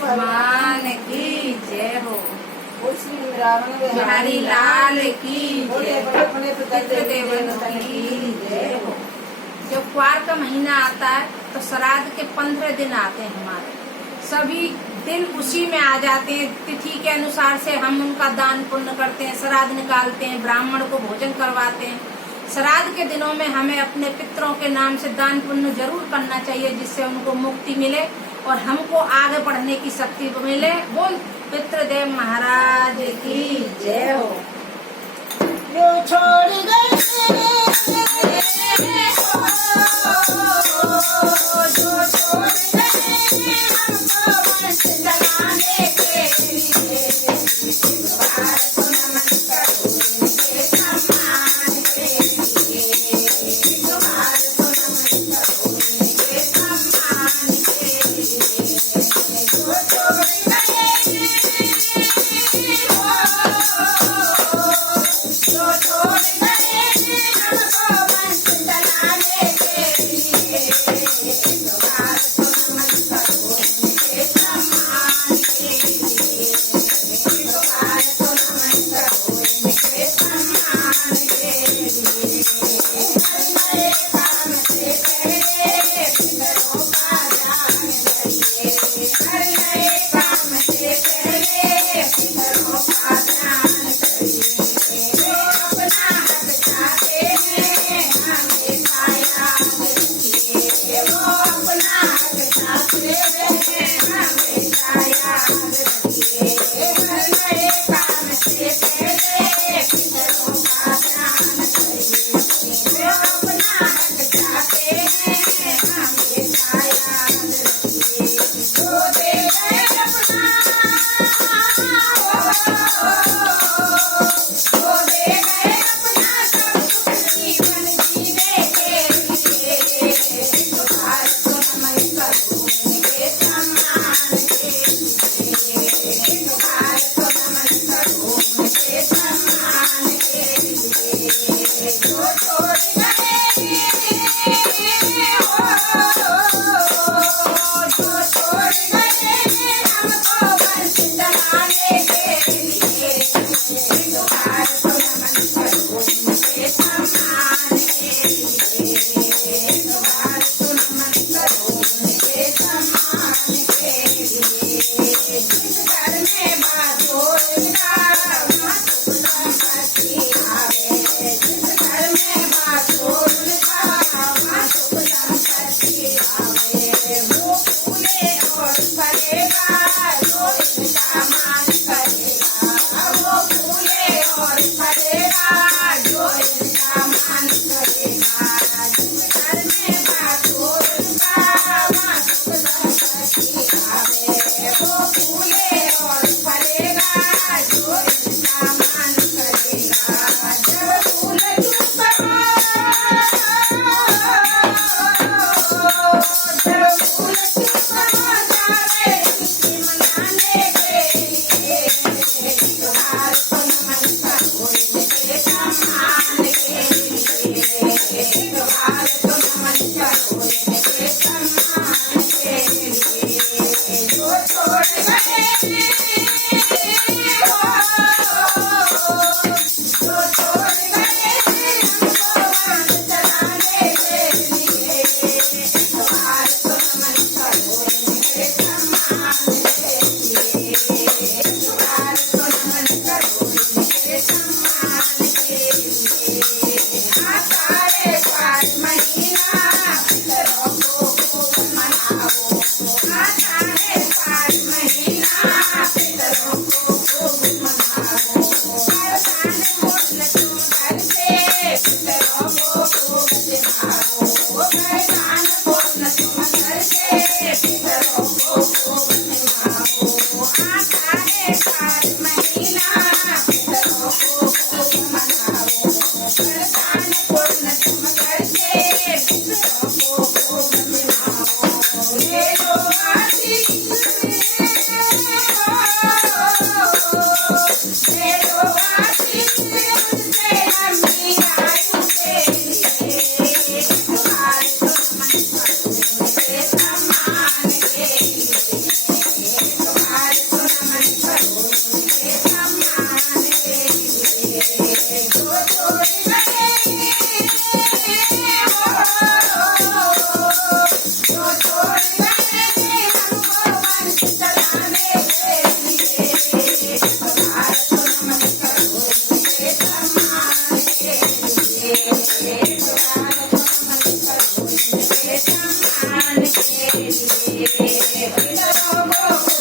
मान की जय हो। बिहारी लाल की जय, पितृदेवन की जय हो। जब क्वार का महीना आता है तो श्राद्ध के 15 दिन आते हैं हमारे, सभी दिन उसी में आ जाते हैं। तिथि के अनुसार से हम उनका दान पुण्य करते हैं, श्राद्ध निकालते हैं, ब्राह्मण को भोजन करवाते हैं। श्राद्ध के दिनों में हमें अपने पितरों के नाम से दान पुण्य जरूर करना चाहिए, जिससे उनको मुक्ति मिले और हमको आगे बढ़ने की शक्ति मिले। बोल पितृदेव महाराज की जय हो। जो छोड़ गए जो छोड़ गए हमको वंश जलाने के लिए, भारत नमन करो इनके सम्मान के लिए, भारत नमन करो इनके सम्मान के लिए। जो छोड़ गए जो छोड़ गए हमको वंश जलाने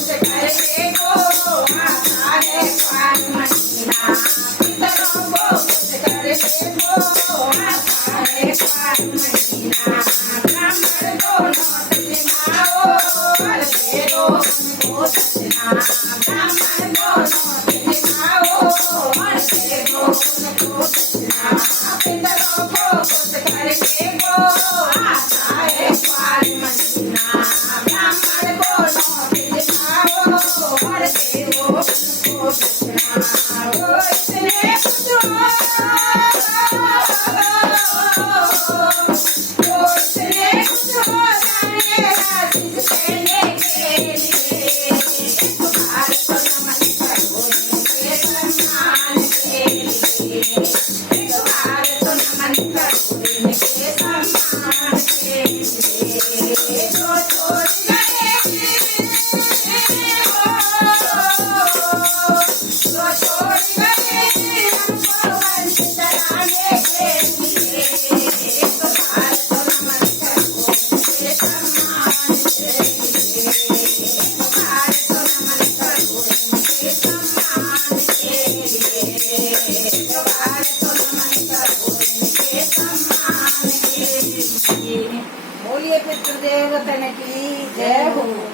कुछ करने को आता है क्वार महीना, पितरों को कुछ करने को आता है क्वार महीना। ब्राह्मण को नौत दिलाओ और फेरो उनको दक्षिणा, ब्राह्मण को नौत दिलाओ और फेरो उनको दक्षिणा। पितरों को कुछ करने को आता है क्वार महीना, ब्राह्मण को नौत दिलाओ और फेरो उनको दक्षिणा। ओ इसने बोलिए पितृदेवतन की जय हो।